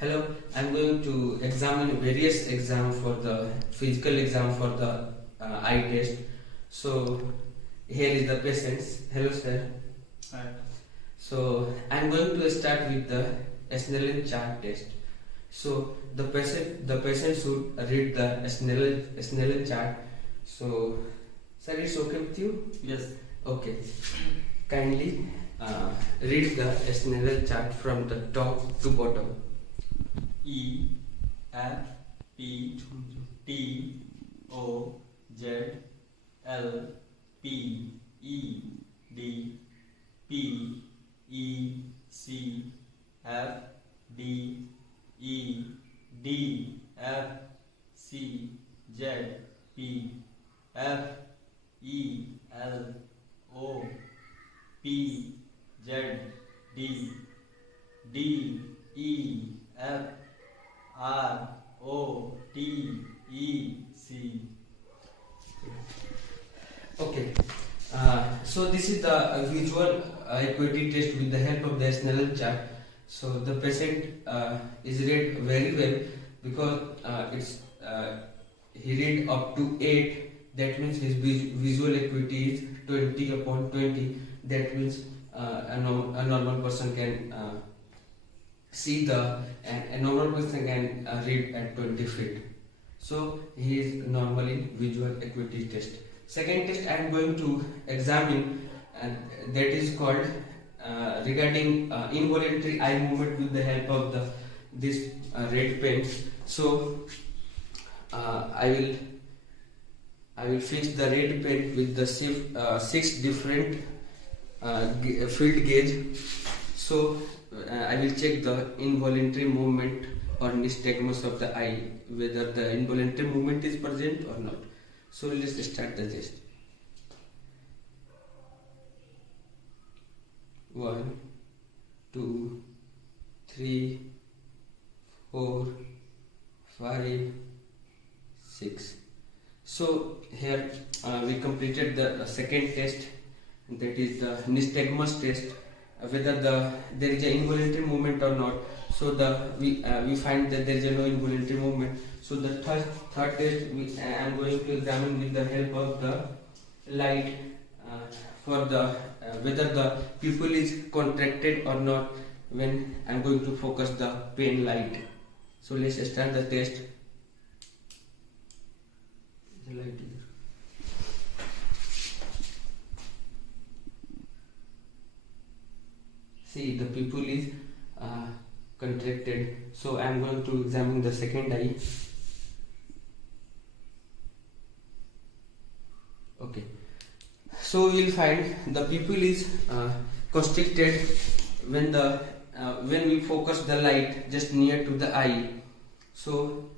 Hello, I'm going to examine various exam for the physical exam for the eye test. So here is the patients. Hello, sir. Hi. So I'm going to start with the Snellen chart test. So the patient should read the Snellen chart. So sir, it's okay with you? Yes. Okay. Kindly read the Snellen chart from the top to bottom. E F P T O Z L P E D P E C F D E D F C Z P F E L O P Z D D E F R O T E C. Okay. So this is the visual acuity test with the help of the Snellen chart. So the patient is read very well because he read up to 8. That means his visual acuity is 20/20. That means a normal person can see a normal person can read at 20 feet. So he is normally visual acuity test. Second test I am going to examine, that is called regarding involuntary eye movement with the help of this red pen. So I will fix the red pen with the 6 different field gauge. So I will check the involuntary movement or nystagmus of the eye, whether the involuntary movement is present or not. So let's start the test. 1, 2, 3, 4, 5, 6. So here we completed the second test, that is the nystagmus test, whether there is an involuntary movement or not. So we find that there is no involuntary movement. So the third test I am going to examine with the help of the light for the whether the pupil is contracted or not when I am going to focus the pen light. So let's start the test. The light is there. See, the pupil is contracted. So I am going to examine the second eye. Okay. So we will find the pupil is constricted when we focus the light just near to the eye. So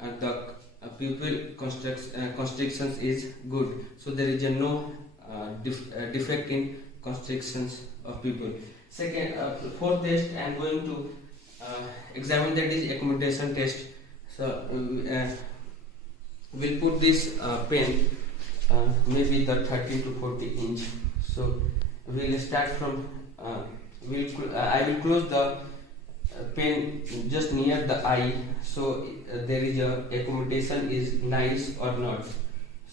the pupil constrictions is good. So there is no defect in constrictions of pupil. Fourth test I am going to examine, that is accommodation test. So we'll put this pen maybe the 30 to 40 inch. So we'll start from I will close the pen just near the eye. So there is a accommodation is nice or not.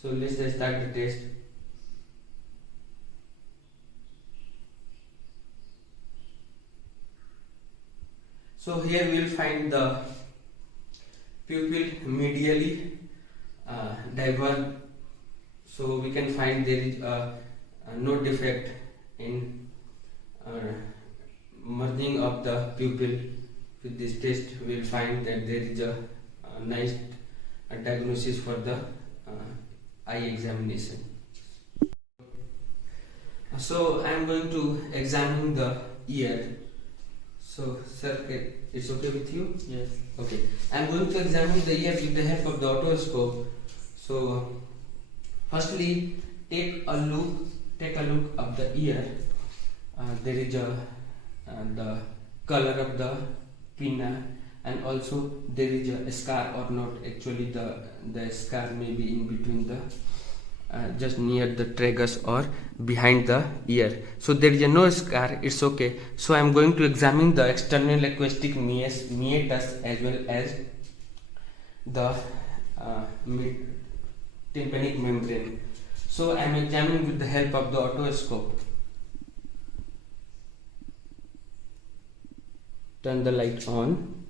So let's start the test. So here we will find the pupil medially diverged. So we can find there is no defect in merging of the pupil. With this test we will find that there is a nice diagnosis for the eye examination. So I am going to examine the ear. So sir, it's okay with you? Yes. Okay. I am going to examine the ear with the help of the otoscope. So firstly, take a look of the ear. There is the color of the pinna, and also there is a scar or not. Actually, the scar may be in between the just near the tragus or behind the ear. So there is no scar, it's okay. So I am going to examine the external acoustic meatus as well as the tympanic membrane. So I am examining with the help of the otoscope. Turn the light on.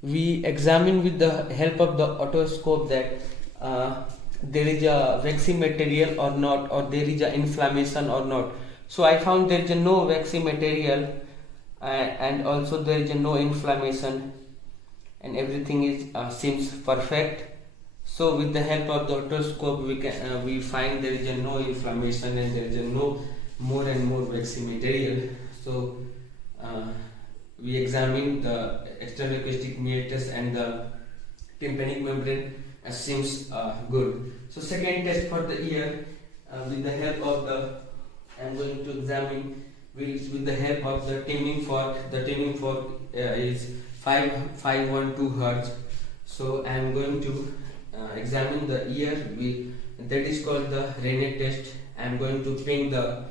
We examine with the help of the otoscope that there is a waxy material or not, or there is a inflammation or not. So I found there is no waxy material and also there is no inflammation, and everything is seems perfect. So with the help of the otoscope we find there is no inflammation and there is no more and more waxy material. So we examine the external acoustic meatus and the tympanic membrane seems good. So second test for the ear, with the help of the I am going to examine with the help of the tuning fork. The tuning fork is 512 Hz. So I am going to examine the ear. That is called the Rene test. I am going to ping the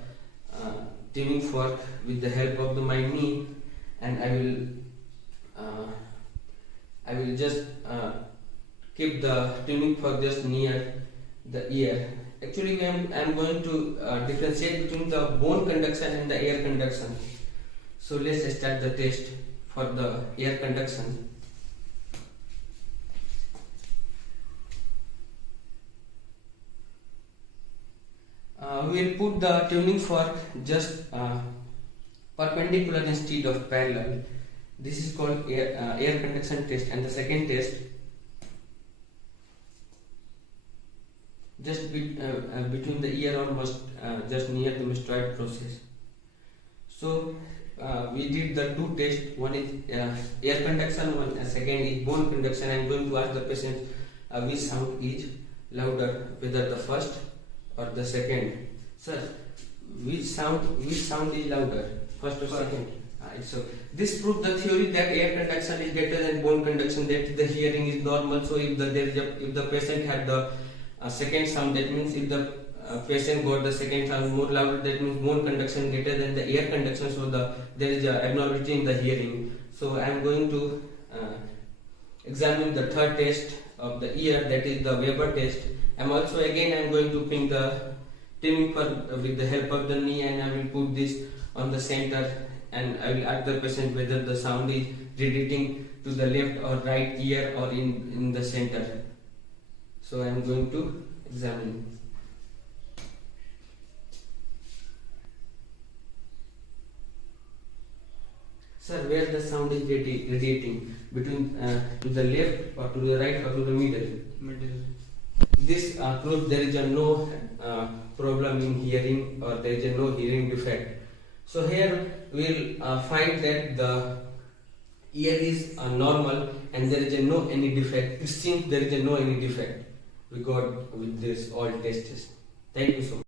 tuning fork with the help of my knee, and I will just keep the tuning fork just near the ear. Actually, I am going to differentiate between the bone conduction and the air conduction. So let's start the test for the air conduction. We will put the tuning fork just perpendicular instead of parallel. This is called air conduction test. And the second test, just between the ear almost just near the mastoid process. So we did the two tests. One is air conduction, second is bone conduction. I am going to ask the patient which sound is louder, whether the first or the second. Sir, which sound is louder, first or second? So this proves the theory that air conduction is better than bone conduction, that the hearing is normal. So if the patient had the second sound, that means if the patient got the second sound more louder, that means bone conduction greater than the air conduction. So there is a abnormality in the hearing. So I am going to examine the third test of the ear, that is the Weber test. I am going to ping the tuning fork with the help of the knee, and I will put this on the center, and I will ask the patient whether the sound is radiating to the left or right ear or in the center. So I am going to examine. Sir, where the sound is radiating, between to the left or to the right or to the middle? Middle. This proves there is no problem in hearing, or there is no hearing defect. So here we will find that the ear is normal and there is no any defect. It seems there is no any defect. We got with this all tests. Thank you so much.